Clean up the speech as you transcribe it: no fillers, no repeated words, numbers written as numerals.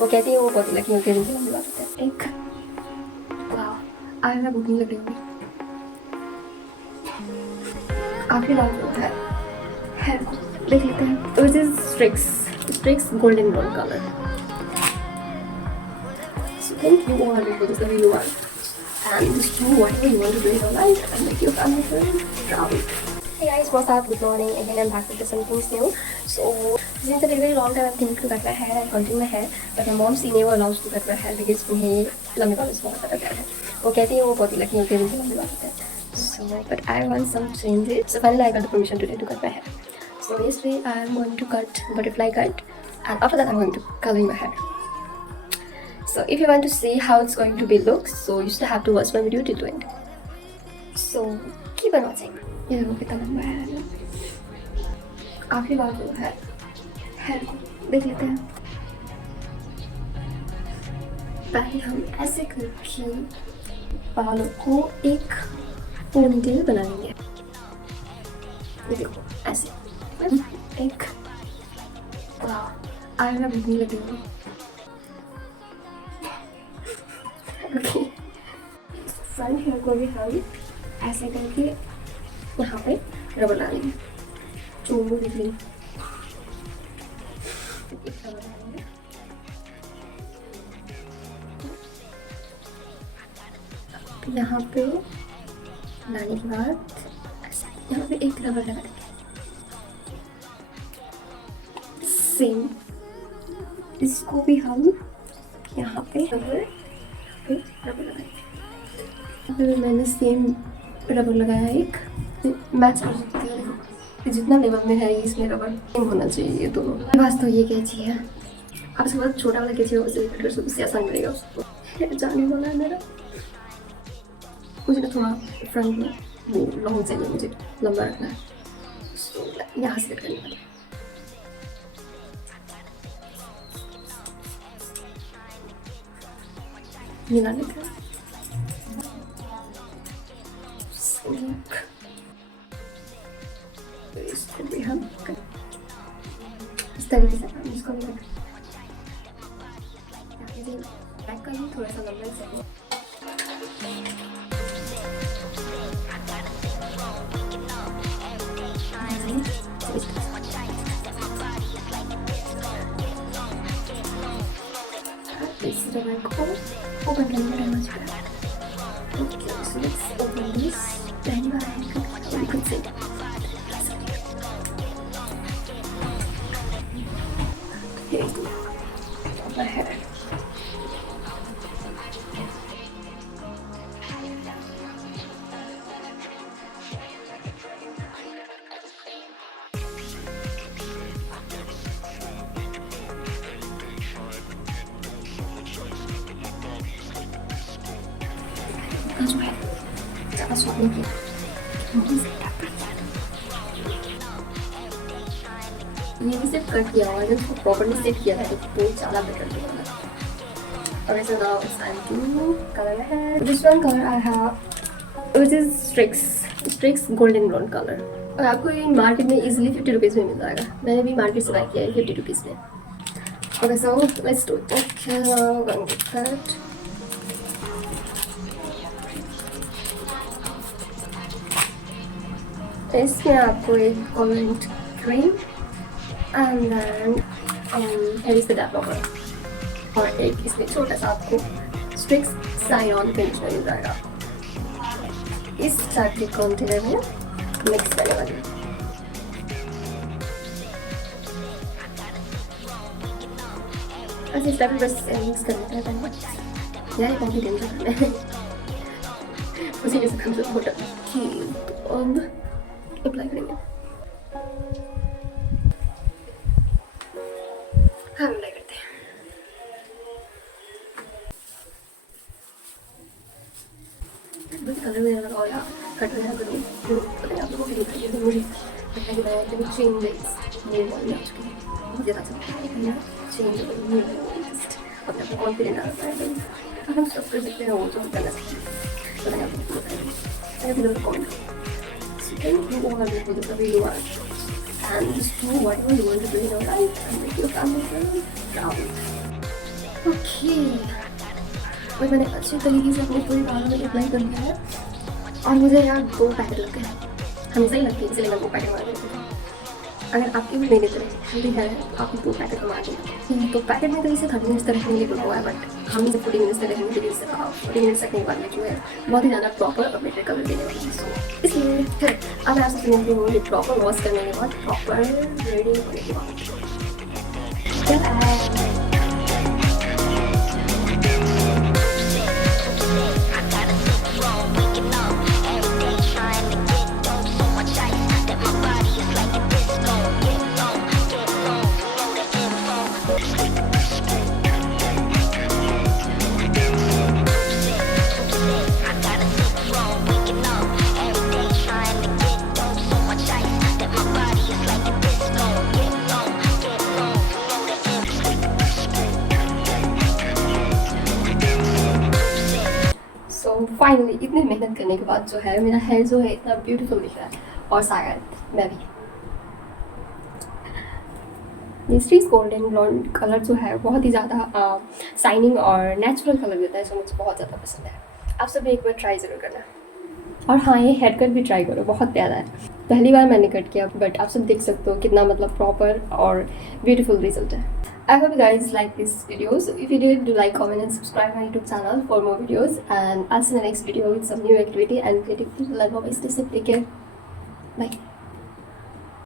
वो कहती है वो बहुत लकी होती है, लंबी बात होता है। एक वाह आज मैं भूख नहीं लग रही होगी। काफी लाल है हेयर को देख लेते हैं। तो this is Streax golden brown colour. So thank you all for this video one. And just do whatever you want to do in your life and make your family very proud. Hey guys, what's up? Good morning. Again, I'm back with something new. So since a very long time I'm thinking to cut my hair and continue my hair, but my mom she never allows to cut my hair because उन्हें लंबे बाल इसमें बहुत प्यार है। वो कहती है वो बहुत लकी होती है, मुझे लंबे बाल होते हैं। So but I want some changes. So finally I got the permission today to cut my hair. So yesterday I am going to cut butterfly cut, and after that I'm going to color my hair. So if you want to see how it's going to be look, so you still have to watch my video till the end. So keep on watching. ये देखो कितना लंबा है, काफी बार जो है hair को देख लेते हैं। पहले हम ऐसे करके बालों को एक पोनीटेल बनाएंगे। ये देखो ऐसे एक वाह आज मैं भूख नहीं लगी होगी। ओके फ्रंट हेयर को भी हम ऐसे करके यहाँ पे रबर लगा लेंगे। चोमू दिख रही यहाँ पे लाने के बाद ऐसे यहाँ पे एक रबर लगा देंगे। सेम इसको भी हम यहाँ पे रबर लगाएंगे। मैंने सेम रबर लगाया एक मैच कर सकती है। देखो जितना लेवल में है इसमें रबर सेम होना चाहिए ये दोनों। बस तो ये कैची है, अब इसके बाद छोटा वाला कैची होगा उसे कट कर सकते, उससे आसान पड़ेगा उसको। जाने वाला है मेरा, मुझे ना थोड़ा फ्रंट में वो लॉन्ग चाहिए, मुझे लंबा रखना है। तो यहाँ से कट करने वाला मिला लेते हैं। इसको भी हम इस तरीके से हम इसको भी बैक का ही थोड़ा सा लंबा चाहिए। इस रबर को ओपन करने का टाइम आ चुका है। Okay, so let's open this. Then we could see. Here you go. My hair. जो है ज़्यादा सूट नहीं किया, ये भी सिर्फ कट किया हुआ है, उसको प्रॉपर्ली सेट किया था तो ज़्यादा बेटर लगेगा। और ऐसे now it's time to colour है। This one colour I have which is Streax golden brown colour, और आपको ये मार्केट में इजीली 50 रुपीज़ में मिल जाएगा। मैंने भी मार्केट से बाय किया है 50 रुपीज़ में। Okay so let's do it. इसमें आपको एक orange cream and then here is the developer, और एक इसमें छोटा सा आपको स्ट्रिक्स साइन फिनिश मिल जाएगा। इस टाइप के कंटेनर में मिक्स करने वाली हूँ। इस टाइप में बस मिक्स करने का है यार, बहुत ही डेंजर है उसी के साथ हम होटल की। तो अब अप्लाई करेंगे। हाँ अप्लाई करते हैं। कलर मेरा लगा या कट वगैरह करूँ तो पता नहीं आप लोगों को दिखाई दे। मुझे दिखाई दे रहा है कि चेंजेस मेरे बॉडी में आ चुकी है। मुझे पता चलता है चेंज अपने आप को कॉन्फिडेंट आता है। अब हम सब कर सकते हैं, वो तो हम करना सकते हैं। पता नहीं आपको बताएंगे comment. Thank you all for this video and just do whatever you want to do in your life and make your family very proud. Okay, और मैंने अच्छे तरीके से अपने पूरे बालों में अप्लाई कर दिया है। और मुझे यार 2 पैकेट लगते हैं, हमेशा ही लगती है, इसलिए मैं 2 पैकेट मार देती हूँ। अगर आपकी भी मेरी तरह हेल्दी है तो आप 2 पैकेट मार दें। तो पैकेट में तो इसे 30 मिनट्स तक रखने के लिए बोला हुआ है, बट हम इसे 40 मिनट्स तक रखने के लिए 40 मिनट्स रखने के बाद में जो है बहुत ही ज़्यादा प्रॉपर और बेटर कलर देने वाली है। सो इसलिए फिर अब मैं आपसे सुनती हूँ ये प्रॉपर वॉश करने के बाद, प्रॉपर रेडी होने के बाद। फाइनली इतनी मेहनत करने के बाद जो है मेरा हेयर जो है इतना ब्यूटीफुल दिख रहा है, और शायद मैं भी। ये स्ट्रीक्स गोल्डन ब्लॉन्ड कलर जो है बहुत ही ज़्यादा शाइनिंग और नेचुरल कलर देता है, जो मुझे बहुत ज़्यादा पसंद है। आप सब एक बार ट्राई ज़रूर करना। और हाँ, ये हेयर कट भी ट्राई करो, बहुत प्यारा है। पहली बार मैंने कट किया, बट आप सब देख सकते हो कितना मतलब प्रॉपर और ब्यूटीफुल रिजल्ट है। I hope you guys like this video. So if you did, do like, comment and subscribe my YouTube channel for more videos. And I'll see you in the next video with some new activity and creativity. Love, always stay safe. Take care. Bye.